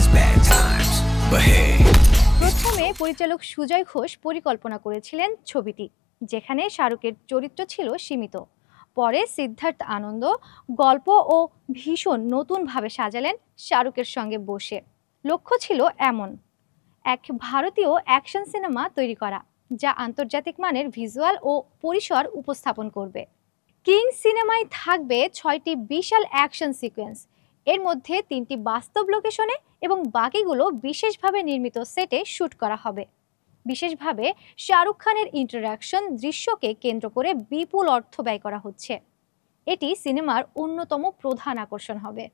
as bad times. But hey. প্রথমে পরিচালক সুজয় ঘোষ পরিকল্পনা করেছিলেন ছবিটি, যেখানে শাহরুখের চরিত্র ছিল সীমিত। পরে সিদ্ধার্থ আনন্দ গল্প ও ভীষণ নতুনভাবে সাজালেন শাহরুখের সঙ্গে বসে। লক্ষ্য ছিল এমন এক ভারতীয় অ্যাকশন সিনেমা তৈরি করা, যা আন্তর্জাতিক মানের ভিজুয়াল ও পরিসর উপস্থাপন করবে। কিং সিনেমায় থাকবে 6টি বিশাল অ্যাকশন সিকোয়েন্স, এর মধ্যে 3টি বাস্তব লোকেশনে এবং বাকিগুলো বিশেষভাবে নির্মিত সেটে শুট করা হবে। বিশেষভাবে শাহরুখ খানের ইন্টারঅ্যাকশন দৃশ্যকে কেন্দ্র করে বিপুল অর্থ ব্যয় করা হচ্ছে। এটি সিনেমার অন্যতম প্রধান আকর্ষণ হবে।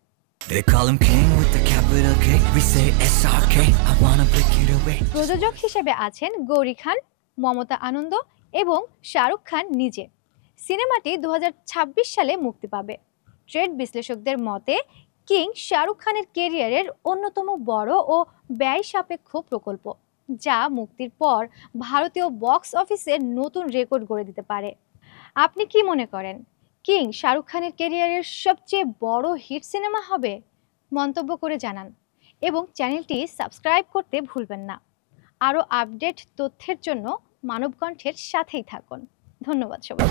They call him king with the capital K. We say SRK. I wanna break it away. প্রযোজক হিসেবে আছেন গৌরী খান, মমতা আনন্দ এবং শাহরুখ খান নিজে। সিনেমাটি 2026 সালে মুক্তি পাবে। ট্রেড বিশ্লেষকদের মতে কিং শাহরুখ খানের ক্যারিয়ারের অন্যতম বড় ও ব্যয় সাপেক্ষ প্রকল্প, যা মুক্তির পর ভারতীয় বক্স অফিসের নতুন রেকর্ড গড়ে দিতে পারে। আপনি কি মনে করেন, কিং শাহরুখ খানের ক্যারিয়ারের সবচেয়ে বড় হিট সিনেমা হবে? মন্তব্য করে জানান এবং চ্যানেলটি সাবস্ক্রাইব করতে ভুলবেন না। আরও আপডেট তথ্যের জন্য মানবকণ্ঠের সাথেই থাকুন। ধন্যবাদ সবাই।